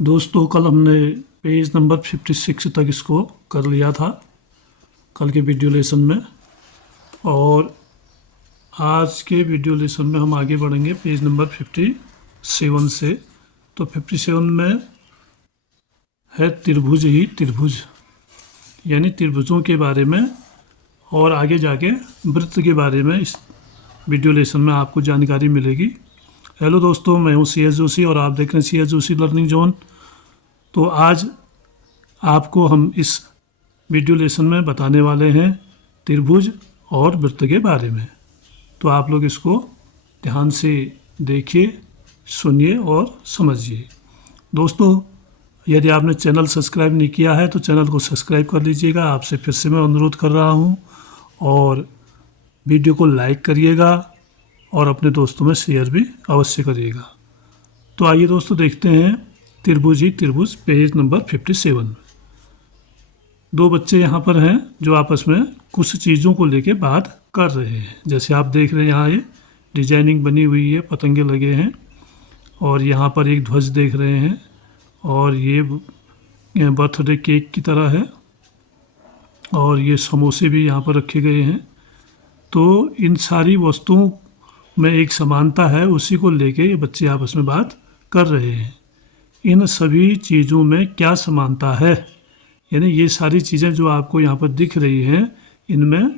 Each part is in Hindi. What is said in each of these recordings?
दोस्तों कल हमने पेज नंबर 56 तक इसको कर लिया था कल के वीडियो लेसन में। और आज के वीडियो लेसन में हम आगे बढ़ेंगे पेज नंबर 57 से। तो 57 में है त्रिभुज ही त्रिभुज, यानी त्रिभुजों के बारे में, और आगे जाके वृत्त के बारे में इस वीडियो लेसन में आपको जानकारी मिलेगी। हेलो दोस्तों, मैं हूं सी एस जोशी और आप देख रहे हैं C S Joshi learning zone. तो आज आपको हम इस वीडियो लेसन में बताने वाले हैं त्रिभुज और वृत्त के बारे में। तो आप लोग इसको ध्यान से देखिए, सुनिए और समझिए। दोस्तों, यदि आपने चैनल सब्सक्राइब नहीं किया है तो चैनल को सब्सक्राइब कर लीजिएगा। आपसे फिर से मैं अनुरोध कर रहा हूँ, और वीडियो को लाइक करिएगा और अपने दोस्तों में शेयर भी अवश्य करिएगा। तो आइए दोस्तों, देखते हैं त्रिभुज ही त्रिभुज पेज नंबर 57। दो बच्चे यहाँ पर हैं जो आपस में कुछ चीज़ों को लेके बात कर रहे हैं। जैसे आप देख रहे हैं, यहाँ ये डिजाइनिंग बनी हुई है, पतंगे लगे हैं, और यहाँ पर एक ध्वज देख रहे हैं, और ये बर्थडे केक की तरह है, और ये समोसे भी यहाँ पर रखे गए हैं। तो इन सारी वस्तुओं में एक समानता है, उसी को लेके ये बच्चे आपस में बात कर रहे हैं। इन सभी चीज़ों में क्या समानता है, यानी ये सारी चीज़ें जो आपको यहाँ पर दिख रही हैं, इनमें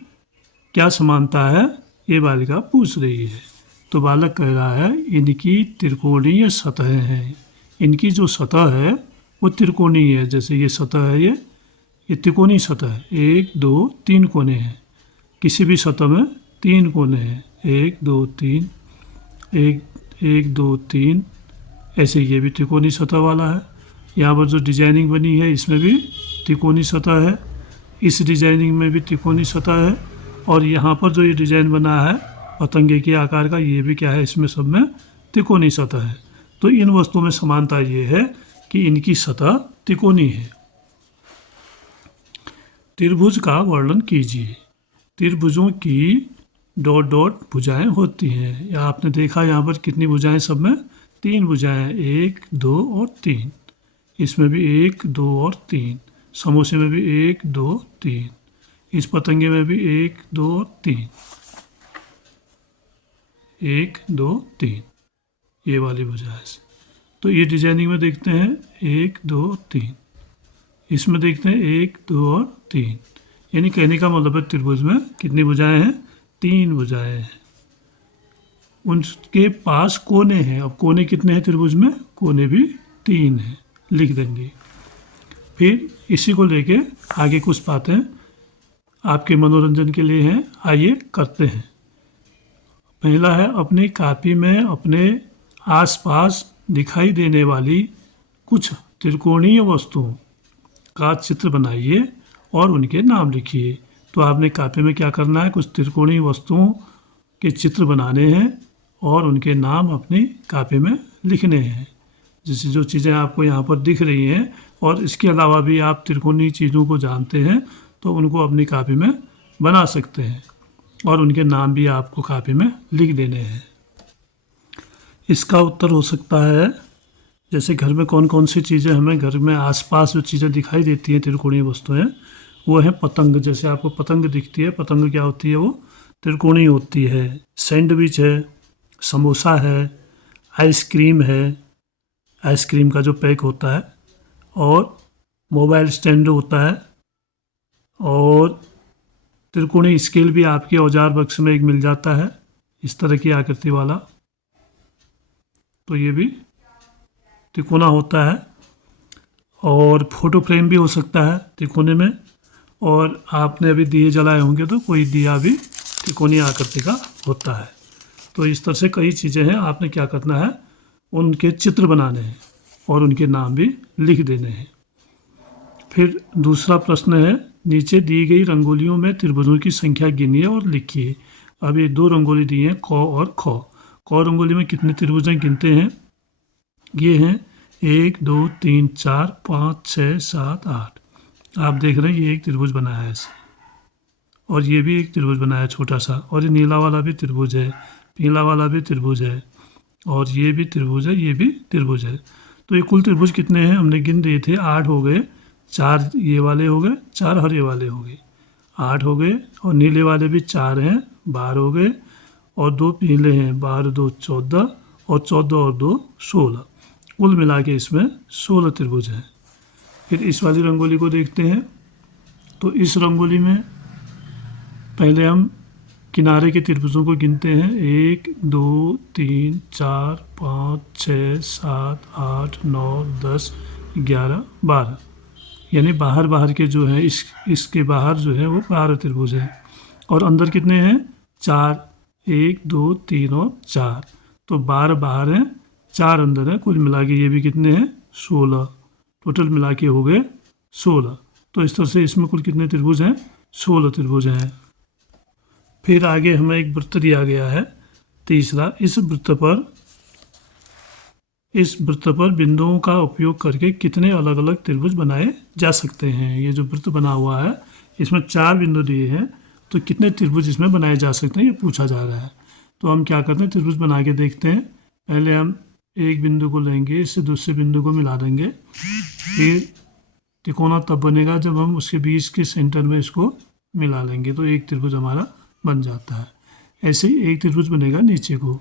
क्या समानता है, ये बालिका पूछ रही है। तो बालक कह रहा है इनकी त्रिकोणीय सतहें हैं। इनकी जो सतह है वो त्रिकोणीय है। जैसे ये सतह है, ये त्रिकोणीय सतह है। 1 2 3 कोने हैं। किसी भी सतह में 3 कोने हैं, 1 2 3, 1 2 3। ऐसे ये भी त्रिकोणीय सतह वाला है। यहाँ पर जो डिजाइनिंग बनी है इसमें भी त्रिकोणीय सतह है, इस डिजाइनिंग में भी त्रिकोणीय सतह है, और यहाँ पर जो ये डिजाइन बना है पतंगे के आकार का, ये भी क्या है, इसमें सब में त्रिकोणीय सतह है। तो इन वस्तुओं में समानता ये है कि इनकी सतह त्रिकोणीय है। त्रिभुज का वर्णन कीजिए। त्रिभुजों की डॉट डॉट भुजाएं होती हैं। या आपने देखा यहाँ पर कितनी भुजाएं, सब में 3 भुजाएं, 1 2 और 3। इसमें भी 1 2 और 3। समोसे में भी 1 2 3। इस पतंगे में भी 1 2 और 3, 1 2 3, ये वाली भुजा है। तो ये डिजाइनिंग में देखते हैं 1 2 3, इसमें देखते हैं 1 2 और 3। यानी कहने का मतलब है त्रिभुज में कितनी भुजाएं हैं, 3 भुजाएं हैं। उनके पास कोने हैं। अब कोने कितने हैं त्रिभुज में, कोने भी 3 हैं, लिख देंगे। फिर इसी को लेके आगे कुछ बातें आपके मनोरंजन के लिए हैं, आइए करते हैं। पहला है, अपनी कॉपी में अपने आसपास दिखाई देने वाली कुछ त्रिकोणीय वस्तुओं का चित्र बनाइए और उनके नाम लिखिए। तो आपने कॉपी में क्या करना है, कुछ त्रिकोणीय वस्तुओं के चित्र बनाने हैं और उनके नाम अपनी कॉपी में लिखने हैं। जैसे जो चीज़ें आपको यहाँ पर दिख रही हैं, और इसके अलावा भी आप त्रिकोणीय चीज़ों को जानते हैं, तो उनको अपनी कॉपी में बना सकते हैं, और उनके नाम भी आपको कॉपी में लिख देने हैं। इसका उत्तर हो सकता है, जैसे घर में कौन कौन सी चीज़ें हमें घर में आसपास जो चीज़ें दिखाई देती हैं त्रिकोणीय वस्तुएं, वो है पतंग। जैसे आपको पतंग दिखती है, पतंग क्या होती है, वो त्रिकोणीय होती है। सैंडविच है, समोसा है, आइसक्रीम है, आइसक्रीम का जो पैक होता है, और मोबाइल स्टैंड होता है, और त्रिकोणीय स्केल भी आपके औजार बक्स में एक मिल जाता है, इस तरह की आकृति वाला। तो ये भी त्रिकोणा होता है। और फोटो फ्रेम भी हो सकता है त्रिकोणे में। और आपने अभी दिए जलाए होंगे तो कोई दिया भी त्रिकोणीय आकृति का होता है। तो इस तरह से कई चीज़ें हैं। आपने क्या करना है, उनके चित्र बनाने हैं और उनके नाम भी लिख देने हैं। फिर दूसरा प्रश्न है, नीचे दी गई रंगोलियों में त्रिभुजों की संख्या गिनिए और लिखिए। अब ये 2 रंगोली दी हैं, क और ख। क रंगोली में कितने त्रिभुज गिनते हैं, ये हैं 1 2 3 4 5 6 7 8। आप देख रहे हैं ये एक त्रिभुज बनाया है ऐसे, और ये भी एक त्रिभुज बनाया है छोटा सा, और ये नीला वाला भी त्रिभुज है, पीला वाला भी त्रिभुज है, और ये भी त्रिभुज है, ये भी त्रिभुज है। तो ये कुल त्रिभुज कितने हैं हमने गिन दिए थे, 8 हो गए, 4 ये वाले हो गए, 4 हरे वाले हो गए, 8 हो गए, और नीले वाले भी 4 हैं, 12 हो गए, और 2 पीले हैं, 12 2 14, और 14 और 2 16, कुल मिला के इसमें 16 त्रिभुज हैं। फिर इस वाली रंगोली को देखते हैं। तो इस रंगोली में पहले हम किनारे के त्रिभुजों को गिनते हैं, 1 2 3 4 5 6 7 8 9 10 11 12, यानी बाहर बाहर के जो है इसके बाहर जो है वो 12 त्रिभुज है। और अंदर कितने हैं, 4, 1 2 3 और 4, तो 12 बाहर हैं, 4 अंदर है, कुल मिला के ये भी कितने हैं, 16, टोटल मिला के हो गए 16। तो इस तरह से इसमें कुल कितने त्रिभुज हैं, 16 त्रिभुज हैं। फिर आगे हमें एक वृत्त दिया गया है तीसरा। इस वृत्त पर बिंदुओं का उपयोग करके कितने अलग अलग त्रिभुज बनाए जा सकते हैं। ये जो वृत्त बना हुआ है इसमें 4 बिंदु दिए हैं, तो कितने त्रिभुज इसमें बनाए जा सकते हैं ये पूछा जा रहा है। तो हम क्या करते हैं, त्रिभुज बना के देखते हैं। पहले हम एक बिंदु को लेंगे, इससे दूसरे बिंदु को मिला देंगे, फिर तिकोना तब बनेगा जब हम उसके बीच के सेंटर में इसको मिला लेंगे, तो एक त्रिभुज हमारा बन जाता है। ऐसे ही एक त्रिभुज बनेगा नीचे को,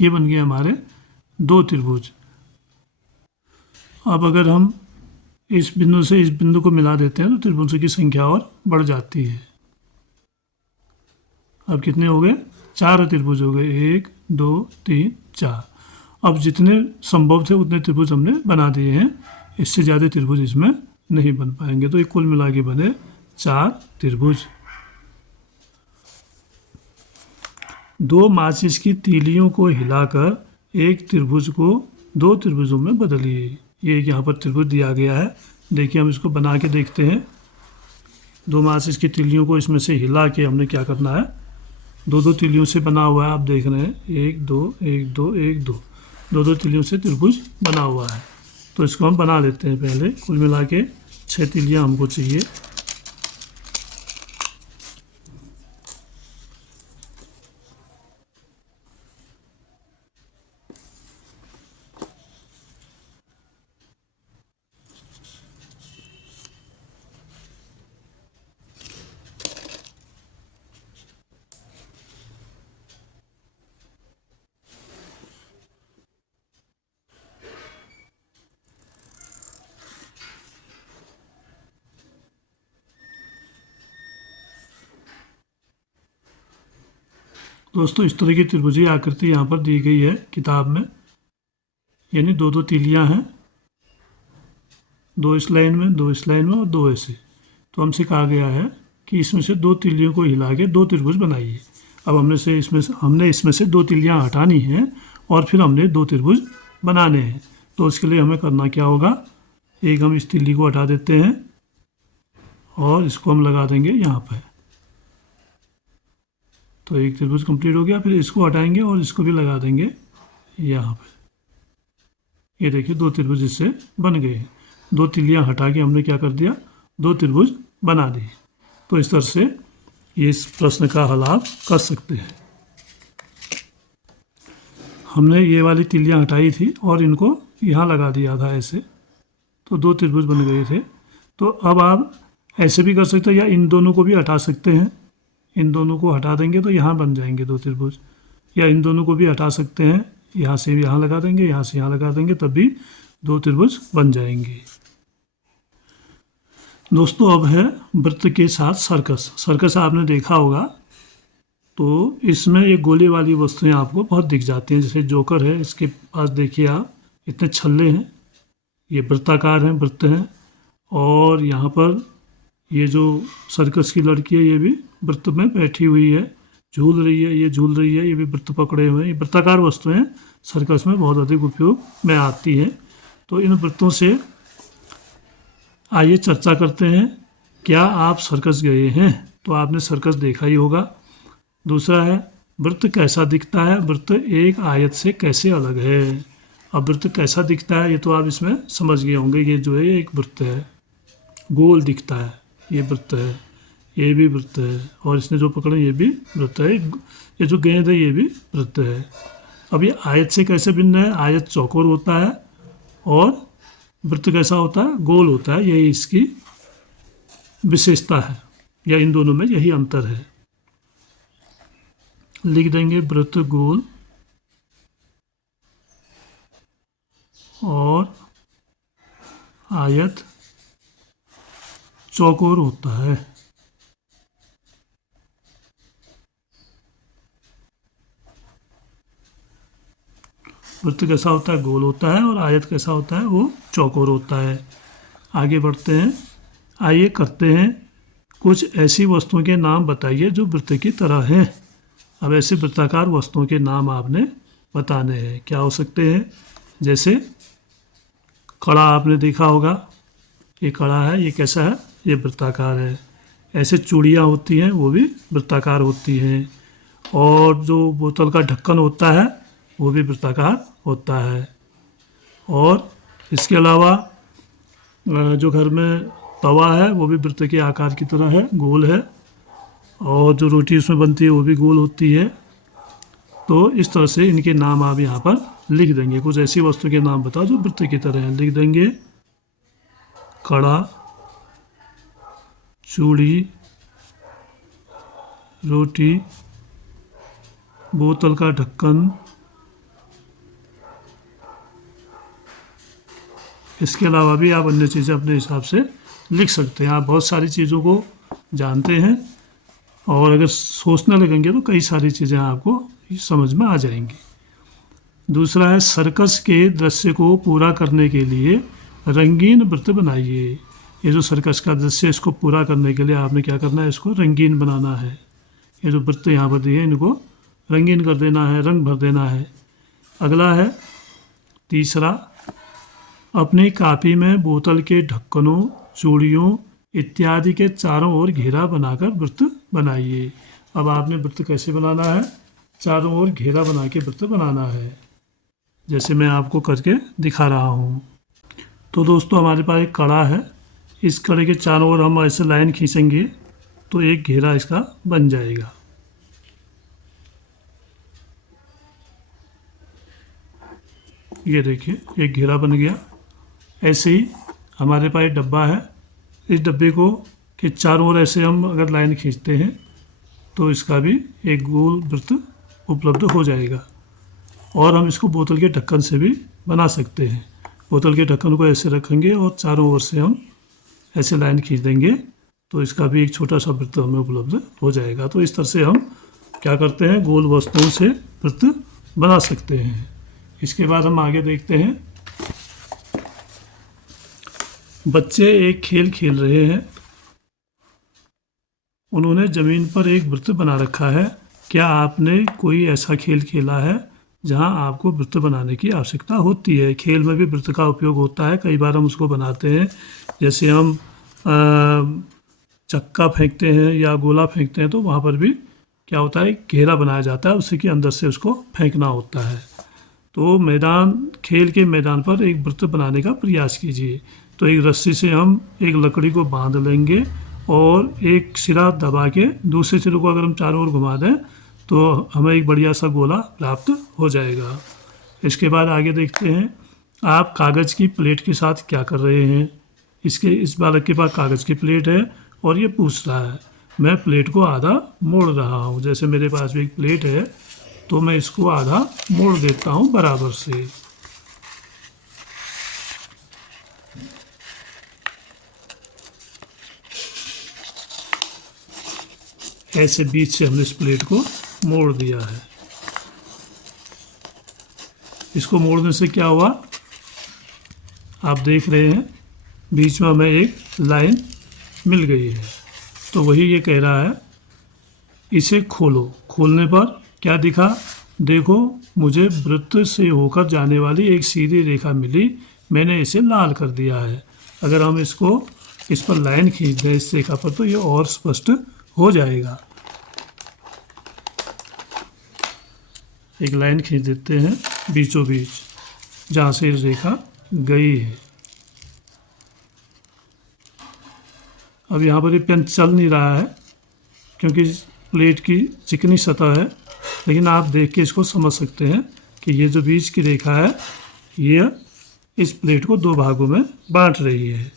ये बन गए हमारे 2 त्रिभुज। अब अगर हम इस बिंदु से इस बिंदु को मिला देते हैं तो त्रिभुजों की संख्या और बढ़ जाती है। अब कितने हो गए, 4 त्रिभुज हो गए, 1 2 3 4। अब जितने संभव थे उतने त्रिभुज हमने बना दिए हैं, इससे ज़्यादा त्रिभुज इसमें नहीं बन पाएंगे, तो ये कुल मिला के बने 4 त्रिभुज। 2 माचिस की तीलियों को हिलाकर एक त्रिभुज को 2 त्रिभुजों में बदलिए। ये यहाँ पर त्रिभुज दिया गया है, देखिए हम इसको बना के देखते हैं। 2 माचिस की तीलियों को इसमें से हिला के हमने क्या करना है, 2-2 तीलियों से बना हुआ है, आप देख रहे हैं 1 2 1 2 1 2, 2-2 तीलियों से त्रिभुज बना हुआ है। तो इसको हम बना लेते हैं पहले, कुल मिला के 6 तीलियाँ हमको चाहिए। दोस्तों इस तरह की त्रिभुजीय आकृति यहाँ पर दी गई है किताब में, यानी 2-2 तीलियाँ हैं, 2 इस लाइन में, 2 इस लाइन में और 2 ऐसे। तो हमसे कहा गया है कि इसमें से 2 तीलियों को हिला के 2 त्रिभुज बनाइए। अब हमने इसमें से 2 तीलियाँ हटानी हैं और फिर हमने 2 त्रिभुज बनाने हैं। तो उसके लिए हमें करना क्या होगा, एक हम इस तीली को हटा देते हैं और इसको हम लगा देंगे यहाँ पर, तो एक त्रिभुज कंप्लीट हो गया। फिर इसको हटाएंगे और इसको भी लगा देंगे यहाँ पे, ये देखिए 2 त्रिभुज इससे बन गए हैं। 2 तीलियाँ हटा के हमने क्या कर दिया, 2 त्रिभुज बना दिए। तो इस तरह से ये इस प्रश्न का हल आप कर सकते हैं। हमने ये वाली तीलियाँ हटाई थी और इनको यहाँ लगा दिया था ऐसे, तो 2 त्रिभुज बन गए थे। तो अब आप ऐसे भी कर सकते हैं या इन दोनों को भी हटा सकते हैं, इन दोनों को हटा देंगे तो यहाँ बन जाएंगे 2 त्रिभुज, या इन दोनों को भी हटा सकते हैं, यहाँ से यहाँ लगा देंगे, यहाँ से यहाँ लगा देंगे, तब भी 2 त्रिभुज बन जाएंगे। दोस्तों अब है वृत्त के साथ सर्कस। सर्कस आपने देखा होगा, तो इसमें ये गोले वाली वस्तुएं आपको बहुत दिख जाती हैं, जैसे जोकर है, इसके पास देखिए आप इतने छल्ले हैं, ये वृत्ताकार हैं, वृत्त हैं। और यहाँ पर ये जो सर्कस की लड़की है ये भी वृत्त में बैठी हुई है, झूल रही है, ये झूल रही है, ये भी वृत्त पकड़े हुए हैं। ये वृत्ताकार वस्तुएं सर्कस में बहुत अधिक उपयोग में आती हैं। तो इन वृत्तों से आइए चर्चा करते हैं। क्या आप सर्कस गए हैं? तो आपने सर्कस देखा ही होगा। दूसरा है वृत्त कैसा दिखता है, वृत्त एक आयत से कैसे अलग है। अब वृत्त कैसा दिखता है ये तो आप इसमें समझ गए होंगे, ये जो है एक वृत्त है, गोल दिखता है, ये वृत्त है, ये भी वृत्त है, और इसने जो पकड़ा ये भी वृत्त है, ये जो गेंद है ये भी वृत्त है। अब ये आयत से कैसे भिन्न है? आयत चौकोर होता है और वृत्त कैसा होता है? गोल होता है। यही इसकी विशेषता है, या इन दोनों में यही अंतर है। लिख देंगे वृत्त गोल और आयत चौकोर होता है। वृत्त कैसा होता है? गोल होता है और आयत कैसा होता है? वो चौकोर होता है। आगे बढ़ते हैं। आइए करते हैं कुछ ऐसी वस्तुओं के नाम बताइए जो वृत्त की तरह हैं। अब ऐसे वृत्ताकार वस्तुओं के नाम आपने बताने हैं। क्या हो सकते हैं? जैसे कड़ा आपने देखा होगा, ये कड़ा है, ये कैसा है? ये वृत्ताकार है। ऐसे चूड़ियाँ होती हैं, वो भी वृत्ताकार होती हैं। और जो बोतल का ढक्कन होता है वो भी वृत्ताकार होता है। और इसके अलावा जो घर में तवा है वो भी वृत्त के आकार की तरह है, गोल है। और जो रोटी उसमें बनती है वो भी गोल होती है। तो इस तरह से इनके नाम आप यहाँ पर लिख देंगे। कुछ ऐसी वस्तु के नाम बताओ जो वृत्त की तरह है। लिख देंगे कड़ा, चूड़ी, रोटी, बोतल का ढक्कन। इसके अलावा भी आप अन्य चीज़ें अपने हिसाब से लिख सकते हैं। आप बहुत सारी चीज़ों को जानते हैं और अगर सोचने लगेंगे तो कई सारी चीज़ें आपको समझ में आ जाएंगी। दूसरा है सर्कस के दृश्य को पूरा करने के लिए रंगीन वृत्त बनाइए। ये जो सर्कस का दृश्य है इसको पूरा करने के लिए आपने क्या करना है? इसको रंगीन बनाना है। ये जो वृत्त यहाँ पर दिए इनको रंगीन कर देना है, रंग भर देना है। अगला है तीसरा, अपनी कॉपी में बोतल के ढक्कनों, चूड़ियों इत्यादि के चारों ओर घेरा बनाकर वृत्त बनाइए। अब आपने वृत्त कैसे बनाना है? चारों ओर घेरा बना के वृत्त बनाना है, जैसे मैं आपको करके दिखा रहा हूँ। तो दोस्तों हमारे पास एक कड़ा है, इस कड़े के चारों ओर हम ऐसे लाइन खींचेंगे तो एक घेरा इसका बन जाएगा। ये देखिए एक घेरा बन गया। ऐसे ही हमारे पास एक डब्बा है, इस डब्बे को के चारों ओर ऐसे हम अगर लाइन खींचते हैं तो इसका भी एक गोल वृत्त उपलब्ध हो जाएगा। और हम इसको बोतल के ढक्कन से भी बना सकते हैं। बोतल के ढक्कन को ऐसे रखेंगे और चारों ओर से हम ऐसे लाइन खींच देंगे तो इसका भी एक छोटा सा वृत्त हमें उपलब्ध हो जाएगा। तो इस तरह से हम क्या करते हैं? गोल वस्तुओं से वृत्त बना सकते हैं। इसके बाद हम आगे देखते हैं। बच्चे एक खेल खेल रहे हैं। उन्होंने ज़मीन पर एक वृत्त बना रखा है। क्या आपने कोई ऐसा खेल खेला है जहां आपको वृत्त बनाने की आवश्यकता होती है? खेल में भी वृत्त का उपयोग होता है, कई बार हम उसको बनाते हैं। जैसे हम चक्का फेंकते हैं या गोला फेंकते हैं तो वहाँ पर भी क्या होता है? घेरा बनाया जाता है, उसी के अंदर से उसको फेंकना होता है। तो खेल के मैदान पर एक वृत्त बनाने का प्रयास कीजिए। तो एक रस्सी से हम एक लकड़ी को बांध लेंगे और एक सिरा दबा के दूसरे सिरे को अगर हम चारों ओर घुमा दें तो हमें एक बढ़िया सा गोला प्राप्त हो जाएगा। इसके बाद आगे देखते हैं। आप कागज़ की प्लेट के साथ क्या कर रहे हैं? इस बालक के पास कागज़ की प्लेट है और ये पूछ रहा है मैं प्लेट को आधा मोड़ रहा हूँ। जैसे मेरे पास भी एक प्लेट है तो मैं इसको आधा मोड़ देता हूँ बराबर से। ऐसे बीच से हमने इस प्लेट को मोड़ दिया है। इसको मोड़ने से क्या हुआ? आप देख रहे हैं बीच में हमें एक लाइन मिल गई है। तो वही ये कह रहा है इसे खोलो। खोलने पर क्या दिखा? देखो मुझे वृत्त से होकर जाने वाली एक सीधी रेखा मिली, मैंने इसे लाल कर दिया है। अगर हम इस पर लाइन खींच दें इस रेखा पर तो ये और स्पष्ट हो जाएगा। एक लाइन खींच देते हैं बीचों बीच जहाँ से रेखा गई है। अब यहाँ पर ये पेन चल नहीं रहा है क्योंकि प्लेट की चिकनी सतह है, लेकिन आप देख के इसको समझ सकते हैं कि ये जो बीच की रेखा है ये इस प्लेट को दो भागों में बांट रही है।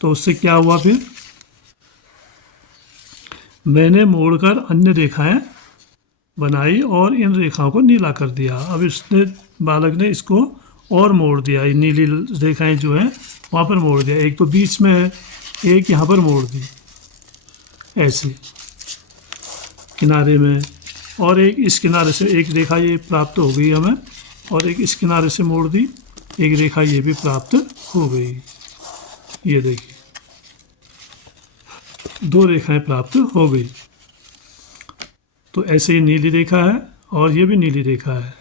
तो उससे क्या हुआ, फिर मैंने मोड़कर अन्य रेखाएं बनाई और इन रेखाओं को नीला कर दिया। अब इसने बालक ने इसको और मोड़ दिया, ये नीली रेखाएं जो हैं वहाँ पर मोड़ दिया। एक तो बीच में है, एक यहाँ पर मोड़ दी ऐसे किनारे में, और एक इस किनारे से एक रेखा ये प्राप्त हो गई हमें, और एक इस किनारे से मोड़ दी, एक रेखा ये भी प्राप्त हो गई। ये देखिए दो रेखाएं प्राप्त हो गई। तो ऐसे ही नीली रेखा है और ये भी नीली रेखा है।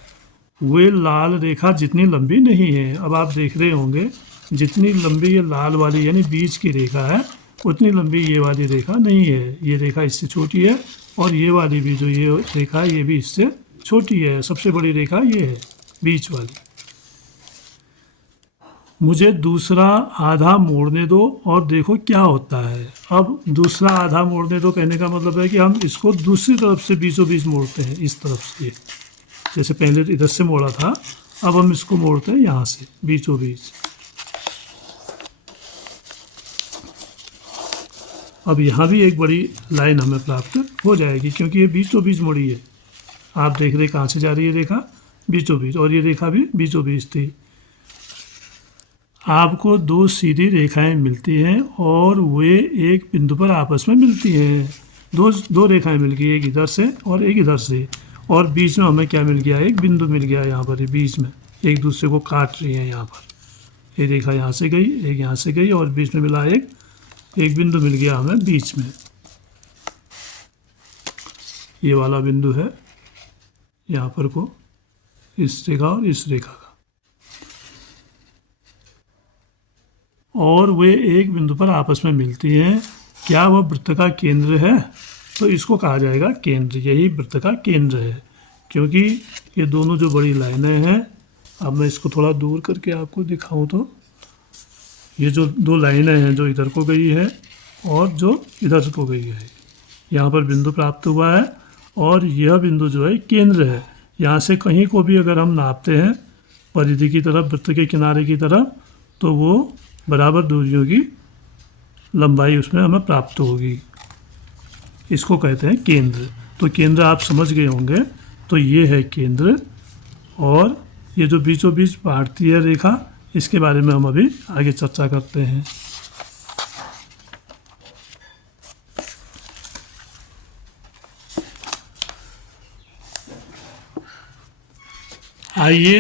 वे लाल रेखा जितनी लंबी नहीं है, अब आप देख रहे होंगे जितनी लंबी ये लाल वाली यानी बीच की रेखा है उतनी लंबी ये वाली रेखा नहीं है। ये रेखा इससे छोटी है और ये वाली भी जो ये रेखा है ये भी इससे छोटी है। सबसे बड़ी रेखा ये है बीच वाली। मुझे दूसरा आधा मोड़ने दो और देखो क्या होता है। अब दूसरा आधा मोड़ने दो कहने का मतलब है कि हम इसको दूसरी तरफ से बीचों बीच मोड़ते हैं, इस तरफ से, जैसे पहले इधर से मोड़ा था, अब हम इसको मोड़ते हैं यहाँ से बीचों बीच। अब यहाँ भी एक बड़ी लाइन हमें प्राप्त हो जाएगी क्योंकि ये बीचों बीच मुड़ी है। आप देख रहे कहाँ से जा रही है रेखा, बीचों बीच, और ये रेखा भी बीचों बीच थी। आपको दो सीधी रेखाएं मिलती हैं और वे एक बिंदु पर आपस में मिलती हैं। दो रेखाएं मिल गई, एक इधर से और एक इधर से, और बीच में हमें क्या मिल गया, एक बिंदु मिल गया यहाँ पर। बीच में एक दूसरे को काट रही हैं यहाँ पर। ये रेखा यहाँ से गई, एक यहाँ से गई, और बीच में मिला एक बिंदु मिल गया हमें बीच में। ये वाला बिंदु है यहाँ पर को, इस रेखा और इस रेखा का, और वे एक बिंदु पर आपस में मिलती हैं। क्या वह वृत्त का केंद्र है? तो इसको कहा जाएगा केंद्र। यही वृत्त का केंद्र है क्योंकि ये दोनों जो बड़ी लाइनें हैं, अब मैं इसको थोड़ा दूर करके आपको दिखाऊं तो ये जो दो लाइनें हैं जो इधर को गई है और जो इधर को गई है, यहाँ पर बिंदु प्राप्त हुआ है और यह बिंदु जो है केंद्र है। यहाँ से कहीं को भी अगर हम नापते हैं परिधि की तरफ, वृत्त के किनारे की तरफ, तो वो बराबर दूरियों की लंबाई उसमें हमें प्राप्त होगी। इसको कहते हैं केंद्र। तो केंद्र आप समझ गए होंगे। तो ये है केंद्र, और ये जो बीचों बीच बांटती है रेखा, इसके बारे में हम अभी आगे चर्चा करते हैं। आइए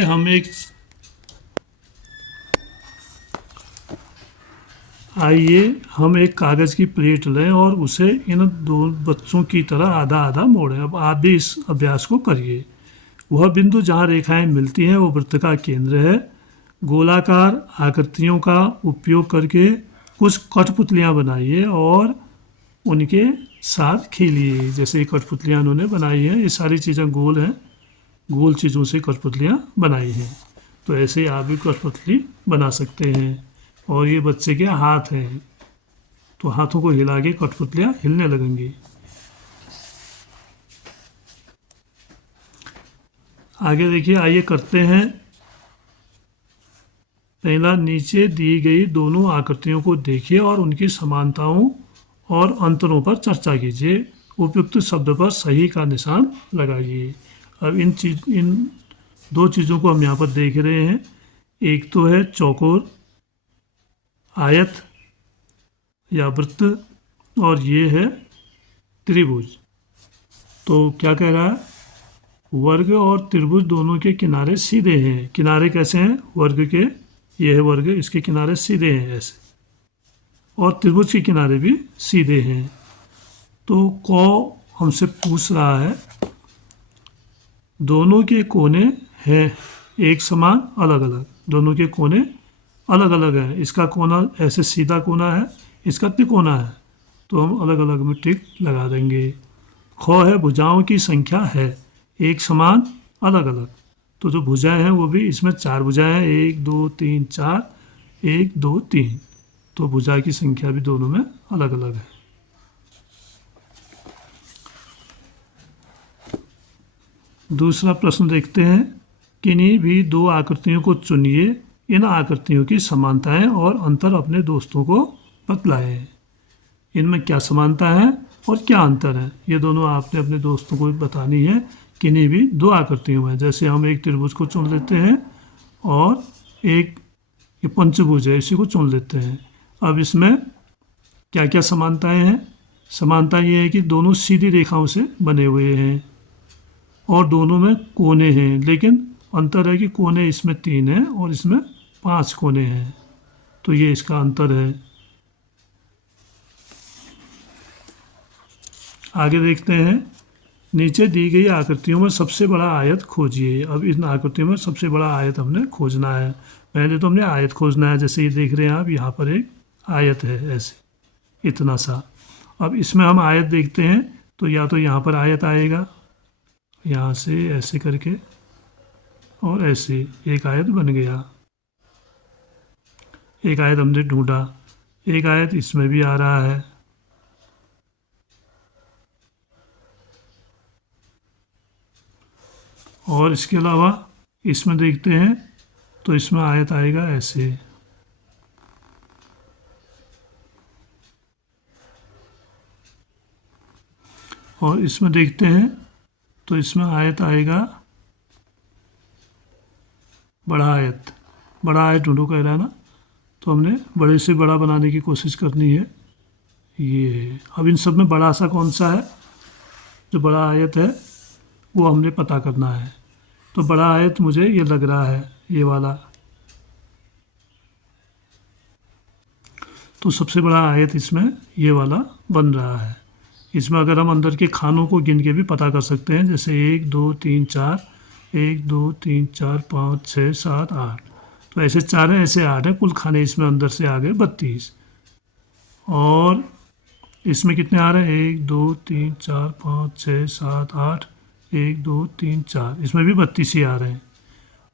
हम एक कागज़ की प्लेट लें और उसे इन दो बच्चों की तरह आधा आधा मोड़ें। अब आप भी इस अभ्यास को करिए। वह बिंदु जहाँ रेखाएं मिलती हैं वो वृत्त का केंद्र है। गोलाकार आकृतियों का उपयोग करके कुछ कठपुतलियाँ बनाइए और उनके साथ खेलिए। जैसे कठपुतलियाँ उन्होंने बनाई हैं, ये सारी चीज़ें गोल हैं, गोल चीज़ों से कठपुतलियाँ बनाई हैं। तो ऐसे आप भी कठपुतली बना सकते हैं। और ये बच्चे के हाथ हैं, तो हाथों को हिला के कठपुतलियाँ हिलने लगेंगी। आगे देखिए, आइए करते हैं। पहला, नीचे दी गई दोनों आकृतियों को देखिए और उनकी समानताओं और अंतरों पर चर्चा कीजिए। उपयुक्त शब्द पर सही का निशान लगाइए। अब इन दो चीज़ों को हम यहाँ पर देख रहे हैं। एक तो है चौकोर, आयत या वृत्त, और ये है त्रिभुज। तो क्या कह रहा है, वर्ग और त्रिभुज दोनों के किनारे सीधे हैं। किनारे कैसे हैं, वर्ग के, ये है वर्ग, इसके किनारे सीधे हैं ऐसे, और त्रिभुज के किनारे भी सीधे हैं। तो कौ हमसे पूछ रहा है दोनों के कोने हैं एक समान अलग अलग, दोनों के कोने अलग अलग हैं। इसका कोना ऐसे सीधा कोना है, इसका तिकोना है, तो हम अलग अलग में टिक लगा देंगे। खौ है भुजाओं की संख्या है एक समान अलग अलग, तो जो भुजाएं हैं वो भी, इसमें 4 भुजाएं हैं, 1 2 3 4, 1 2 3, तो भुजा की संख्या भी दोनों में अलग अलग है। दूसरा प्रश्न देखते हैं। किन्हीं भी दो आकृतियों को चुनिए, इन आकृतियों की समानताएं और अंतर अपने दोस्तों को बतलाएं। इनमें क्या समानता है और क्या अंतर है, ये दोनों आपने अपने दोस्तों को बतानी है। किन्हीं भी दो आकृतियों में, जैसे हम एक त्रिभुज को चुन लेते हैं और एक ये पंचभुज है, इसी को चुन लेते हैं। अब इसमें क्या क्या समानताएं हैं? समानता ये है कि दोनों सीधी रेखाओं से बने हुए हैं और दोनों में कोने हैं, लेकिन अंतर है कि कोने इसमें 3 हैं और इसमें 5 कोने हैं, तो ये इसका अंतर है। आगे देखते हैं, नीचे दी गई आकृतियों में सबसे बड़ा आयत खोजिए। अब इन आकृतियों में सबसे बड़ा आयत हमने खोजना है। पहले तो हमने आयत खोजना है, जैसे ये देख रहे हैं आप, यहाँ पर एक आयत है ऐसे इतना सा। अब इसमें हम आयत देखते हैं तो या तो यहाँ पर आयत आएगा, यहाँ से ऐसे करके और ऐसे एक आयत बन गया। एक आयत हमने ढूंढा, एक आयत इसमें भी आ रहा है। और इसके अलावा इसमें देखते हैं तो इसमें आयत आएगा ऐसे। और इसमें देखते हैं तो इसमें आयत आएगा बड़ा आयत। बड़ा आयत ढूंढो कह रहा है ना, तो हमने बड़े से बड़ा बनाने की कोशिश करनी है। ये है। अब इन सब में बड़ा सा कौन सा है? जो बड़ा आयत है वो हमने पता करना है। तो बड़ा आयत मुझे ये लग रहा है, ये वाला। तो सबसे बड़ा आयत इसमें ये वाला बन रहा है। इसमें अगर हम अंदर के खानों को गिन के भी पता कर सकते हैं, जैसे 1 2 3 4, 1 2 3 4 5 6 7 8, तो ऐसे 4 हैं, ऐसे 8 हैं, कुल खाने इसमें अंदर से आ गए 32। और इसमें कितने आ रहे हैं? 1 2 3 4 5 6 7 8, 1 2 3 4, इसमें भी 32 ही आ रहे हैं।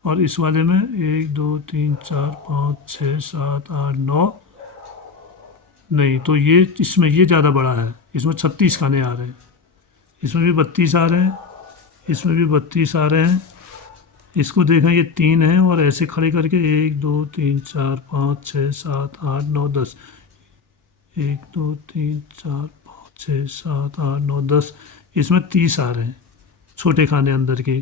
और इस वाले में 1 2 3 4 5 6 7 8 9, नहीं, तो ये इसमें ये ज़्यादा बड़ा है, इसमें 36 खाने आ रहे हैं। इसमें भी 32 आ रहे हैं, इसमें भी 32 आ रहे हैं। इसको देखें, ये 3 हैं और ऐसे खड़े करके 1 2 3 4 5 6 7 8 9 10, 1 2 3 4 5 6 7 8 9 10, इसमें 30 आ रहे हैं छोटे खाने अंदर के।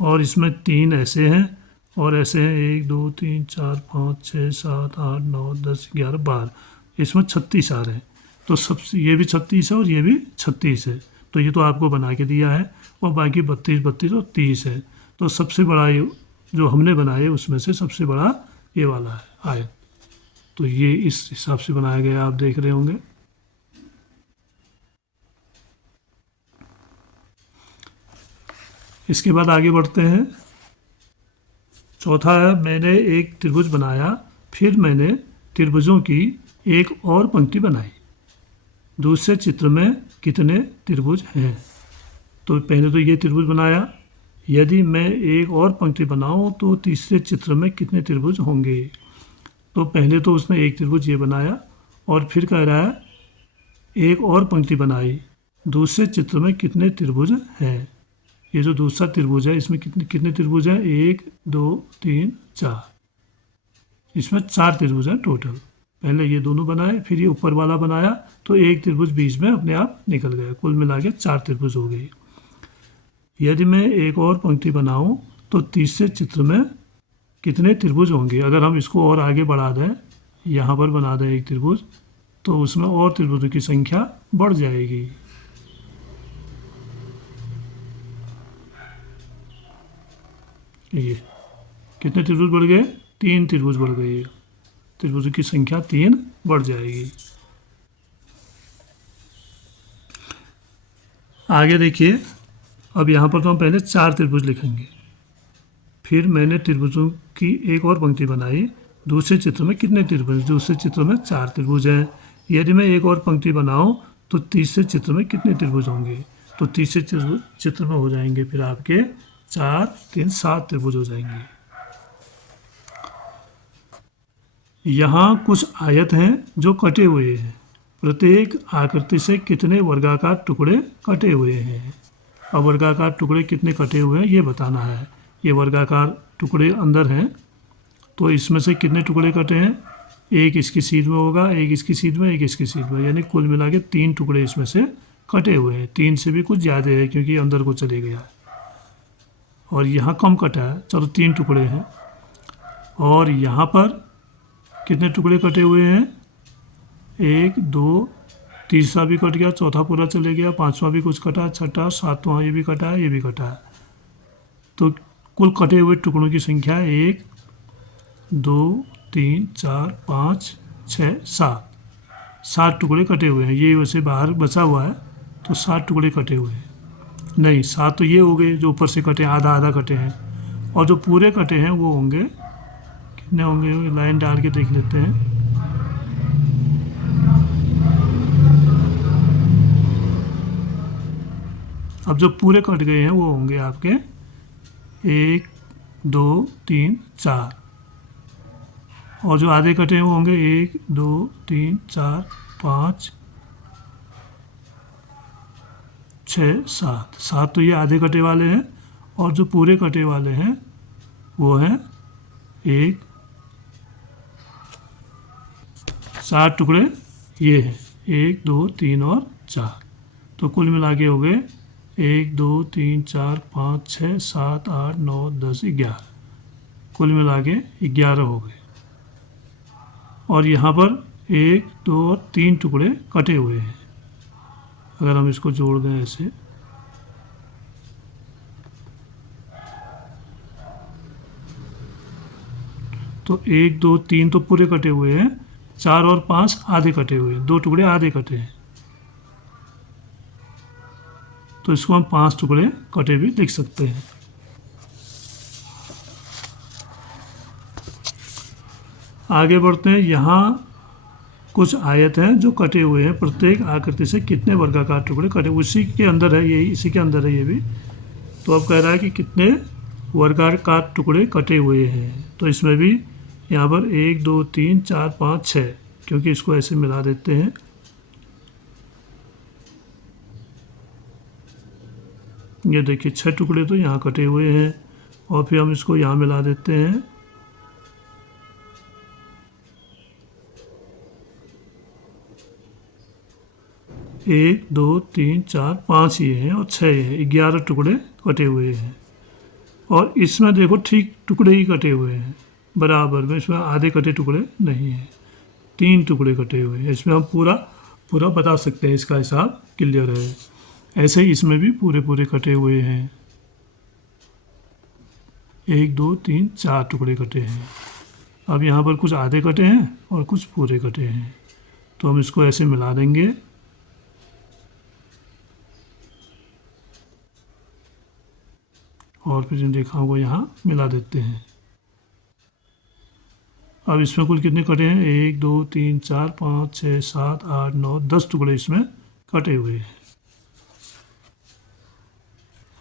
और इसमें 3 ऐसे हैं और ऐसे हैं 1 2 3 4 5 6 7 8 9 10 11 12, इसमें 36 आ रहे हैं। तो सबसे ये भी 36 है और ये भी 36 है, तो ये तो आपको बना के दिया है। और बाकी 32 32 और 30 है। तो सबसे बड़ा ये जो हमने बनाए उसमें से सबसे बड़ा ये वाला है आयत। तो ये इस हिसाब से बनाया गया, आप देख रहे होंगे। इसके बाद आगे बढ़ते हैं। चौथा है, मैंने एक त्रिभुज बनाया, फिर मैंने त्रिभुजों की एक और पंक्ति बनाई। दूसरे चित्र में कितने त्रिभुज हैं? तो पहले तो ये त्रिभुज बनाया, यदि मैं एक और पंक्ति बनाऊं तो तीसरे चित्र में कितने त्रिभुज होंगे? तो पहले तो उसने एक त्रिभुज ये बनाया और फिर कह रहा है एक और पंक्ति बनाई, दूसरे चित्र में कितने त्रिभुज हैं? ये जो दूसरा त्रिभुज है इसमें कितने कितने त्रिभुज हैं? 1 2 3 4, इसमें 4 त्रिभुज हैं टोटल। पहले ये दोनों बनाए, फिर ये ऊपर वाला बनाया, तो एक त्रिभुज बीच में अपने आप निकल गया। कुल मिला के 4 त्रिभुज हो गए। यदि मैं एक और पंक्ति बनाऊं तो तीसरे चित्र में कितने त्रिभुज होंगे? अगर हम इसको और आगे बढ़ा दें, यहाँ पर बना दें एक त्रिभुज, तो उसमें और त्रिभुजों की संख्या बढ़ जाएगी। ये कितने त्रिभुज बढ़ गए? 3 त्रिभुज बढ़ गए। त्रिभुजों की संख्या 3 बढ़ जाएगी। आगे देखिए, अब यहाँ पर तो हम पहले 4 त्रिभुज लिखेंगे। फिर मैंने त्रिभुजों की एक और पंक्ति बनाई, दूसरे चित्र में कितने त्रिभुज? दूसरे चित्र में 4 त्रिभुज हैं। यदि मैं एक और पंक्ति बनाऊं तो तीसरे चित्र में कितने त्रिभुज होंगे? तो तीसरे चित्र में हो जाएंगे फिर आपके 4 3 7 त्रिभुज हो जाएंगे। यहाँ कुछ आयत हैं जो कटे हुए हैं। प्रत्येक आकृति से कितने वर्गाकार टुकड़े कटे हुए हैं? अब वर्गाकार टुकड़े कितने कटे हुए हैं ये बताना है। ये वर्गाकार टुकड़े अंदर हैं, तो इसमें से कितने टुकड़े कटे हैं, एक इसकी सीध में होगा, एक इसकी सीध में, एक इसकी सीध में, यानी कुल मिला के 3 टुकड़े इसमें से कटे हुए हैं। 3 से भी कुछ ज़्यादा है क्योंकि अंदर को चले गया है, और यहाँ कम कटा है, चलो 3 टुकड़े हैं। और यहाँ पर कितने टुकड़े कटे हुए हैं, 1 2, तीसरा भी कट गया, चौथा पूरा चले गया, पाँचवा भी कुछ कटा, छठा, सातवां ये भी कटा है, ये भी कटा है। तो कुल कटे हुए टुकड़ों की संख्या 1 2 3 4 5 6 7 टुकड़े कटे हुए हैं। ये वैसे बाहर बचा हुआ है, तो 7 टुकड़े कटे हुए हैं। नहीं, 7 तो ये हो गए जो ऊपर से कटे, आधा आधा कटे हैं, और जो पूरे कटे हैं वो होंगे, कितने होंगे, लाइन डाल के देख लेते हैं। अब जो पूरे कट गए हैं वो होंगे आपके 1 2 3 4, और जो आधे कटे हैं वो होंगे 1 2 3 4 5 6 7। 7 तो ये आधे कटे वाले हैं, और जो पूरे कटे वाले हैं वो हैं 1 7 टुकड़े ये हैं, 1 2 3 और 4। तो कुल मिला के हो गए 1 2 3 4 5 6 7 8 9 10 11, कुल मिला के 11 हो गए। और यहाँ पर 1 2 और 3 टुकड़े कटे हुए हैं। अगर हम इसको जोड़ दें ऐसे, तो 1 2 3 तो पूरे कटे हुए हैं, 4 और 5 आधे कटे हुए हैं, 2 टुकड़े आधे कटे हैं, तो इसको हम 5 टुकड़े कटे भी लिख सकते हैं। आगे बढ़ते हैं। यहाँ कुछ आयत हैं जो कटे हुए हैं, प्रत्येक आकृति से कितने वर्गाकार टुकड़े कटे, उसी के अंदर है, यही इसी के अंदर है ये भी। तो अब कह रहा है कि कितने वर्गाकार टुकड़े कटे हुए हैं, तो इसमें भी यहाँ पर 1 2 3 4 5 6, क्योंकि इसको ऐसे मिला देते हैं। ये देखिए 6 टुकड़े तो यहाँ कटे हुए हैं, और फिर हम इसको यहाँ मिला देते हैं। एक 2 3 4 5 ये हैं और 6 ये हैं, 11 टुकड़े कटे हुए हैं। और इसमें देखो ठीक टुकड़े ही कटे हुए हैं बराबर में, इसमें आधे कटे टुकड़े नहीं हैं, 3 टुकड़े कटे हुए हैं। इसमें हम पूरा पूरा बता सकते हैं, इसका हिसाब क्लियर है। ऐसे ही इसमें भी पूरे पूरे कटे हुए हैं, 1 2 3 4 टुकड़े कटे हैं। अब यहाँ पर कुछ आधे कटे हैं और कुछ पूरे कटे हैं, तो हम इसको ऐसे मिला देंगे। और फिर इन रेखाओं को यहाँ मिला देते हैं। अब इसमें कुल कितने कटे हैं, 1 2 3 4 5 6 7 8 9 10 टुकड़े इसमें कटे हुए हैं।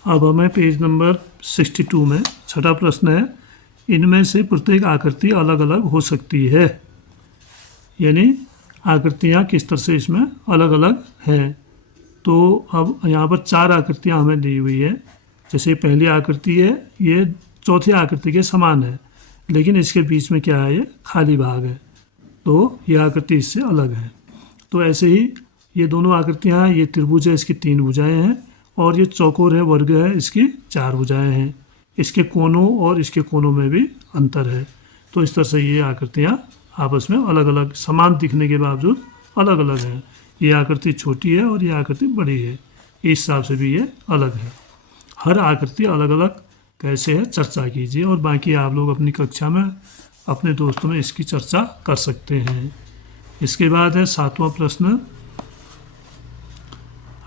अब हमें पेज नंबर 62 में छठा प्रश्न है, इनमें से प्रत्येक आकृति अलग अलग हो सकती है, यानी आकृतियाँ किस तरह से इसमें अलग अलग हैं। तो अब यहाँ पर 4 आकृतियाँ हमें दी हुई है। जैसे पहली आकृति है, ये चौथी आकृति के समान है, लेकिन इसके बीच में क्या है, ये खाली भाग है, तो ये आकृति इससे अलग है। तो ऐसे ही ये दोनों आकृतियाँ हैं, ये त्रिभुज है, इसकी 3 भुजाएं हैं, और ये चौकोर है, वर्ग है, इसकी 4 भुजाएं हैं। इसके कोनों और इसके कोनों में भी अंतर है। तो इस तरह से ये आकृतियाँ आपस में अलग अलग, समान दिखने के बावजूद अलग अलग हैं। ये आकृति छोटी है और ये आकृति बड़ी है, इस हिसाब से भी ये अलग है। हर आकृति अलग अलग कैसे है चर्चा कीजिए, और बाकी आप लोग अपनी कक्षा में अपने दोस्तों में इसकी चर्चा कर सकते हैं। इसके बाद है 7वां प्रश्न,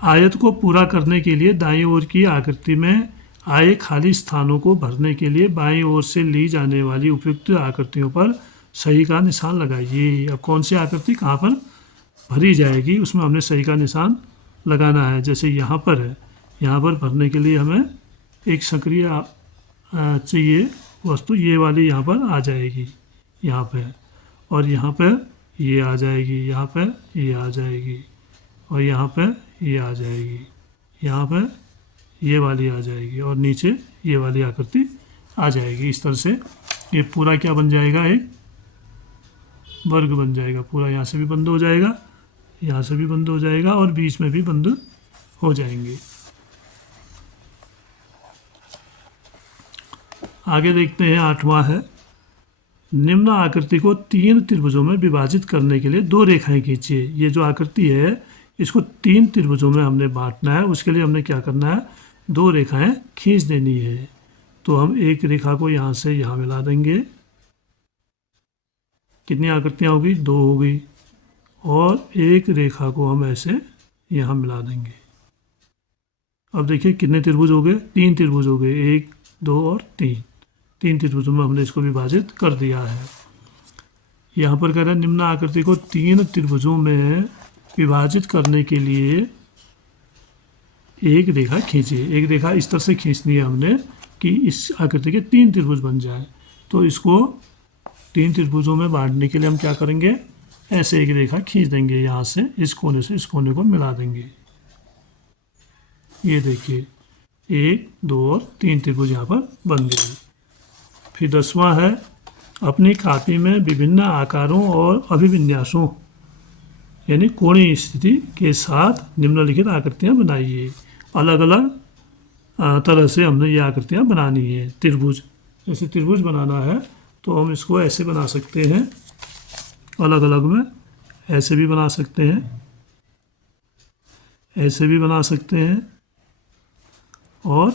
आयत को पूरा करने के लिए दाईं ओर की आकृति में आए खाली स्थानों को भरने के लिए बाईं ओर से ली जाने वाली उपयुक्त आकृतियों पर सही का निशान लगाइए। अब कौन सी आकृति कहाँ पर भरी जाएगी, उसमें हमने सही का निशान लगाना है। जैसे यहाँ पर है, यहाँ पर भरने के लिए हमें एक सक्रिय चाहिए वस्तु, ये वाली यहाँ पर आ जाएगी, यहाँ पे, और यहाँ पे ये आ जाएगी, यहाँ पे ये आ जाएगी, और यहाँ पे ये आ जाएगी, यहाँ पे ये वाली आ जाएगी, और नीचे ये वाली आकृति आ जाएगी। इस तरह से ये पूरा क्या बन जाएगा, एक वर्ग बन जाएगा। पूरा यहाँ से भी बंद हो जाएगा, यहाँ से भी बंद हो जाएगा और बीच में भी बंद हो जाएंगे। आगे देखते हैं, 8वां है, निम्न आकृति को 3 त्रिभुजों में विभाजित करने के लिए 2 रेखाएं खींचिए। ये जो आकृति है इसको 3 त्रिभुजों में हमने बांटना है। उसके लिए हमने क्या करना है, 2 रेखाएं खींच देनी है। तो हम एक रेखा को यहाँ से यहाँ मिला देंगे। कितनी आकृतियाँ होगी, 2 हो गई। और एक रेखा को हम ऐसे यहाँ मिला देंगे। अब देखिए कितने त्रिभुज हो गए, 3 त्रिभुज हो गए, 1 2 और 3 त्रिभुजों में हमने इसको विभाजित कर दिया है। यहाँ पर कह रहे हैं निम्न आकृति को 3 त्रिभुजों में विभाजित करने के लिए एक रेखा खींचिए। एक रेखा इस तरह से खींचनी है हमने कि इस आकृति के 3 त्रिभुज बन जाए। तो इसको 3 त्रिभुजों में बांटने के लिए हम क्या करेंगे, ऐसे एक रेखा खींच देंगे। यहाँ से इस कोने को मिला देंगे। ये देखिए 1 2 और 3 त्रिभुज यहाँ पर बन गए। फिर 10वां है, अपनी कॉपी में विभिन्न आकारों और अभिविन्यासों यानी कोणीय स्थिति के साथ निम्नलिखित आकृतियाँ बनाइए। अलग अलग तरह से हमने ये आकृतियाँ बनानी है। त्रिभुज, जैसे त्रिभुज बनाना है तो हम इसको ऐसे बना सकते हैं, अलग अलग में ऐसे भी बना सकते हैं, ऐसे भी बना सकते हैं और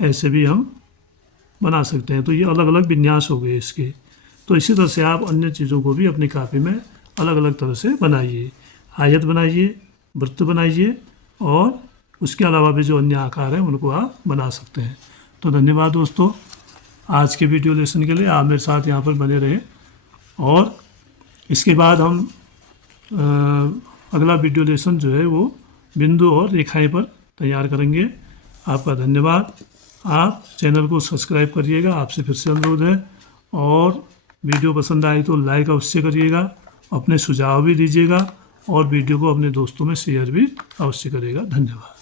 ऐसे भी हम बना सकते हैं। तो ये अलग अलग विन्यास हो गए इसके। तो इसी तरह से आप अन्य चीज़ों को भी अपनी कॉपी में अलग अलग तरह से बनाइए। आयत बनाइए, वृत्त बनाइए और उसके अलावा भी जो अन्य आकार हैं उनको आप बना सकते हैं। तो धन्यवाद दोस्तों, आज के वीडियो लेसन के लिए आप मेरे साथ यहाँ पर बने रहें। और इसके बाद हम अगला वीडियो लेसन जो है वो बिंदु और रेखाएं पर तैयार करेंगे। आपका धन्यवाद। आप चैनल को सब्सक्राइब करिएगा, आपसे फिर से अनुरोध है। और वीडियो पसंद आए तो लाइक अवश्य करिएगा, अपने सुझाव भी दीजिएगा और वीडियो को अपने दोस्तों में शेयर भी अवश्य करिएगा। धन्यवाद।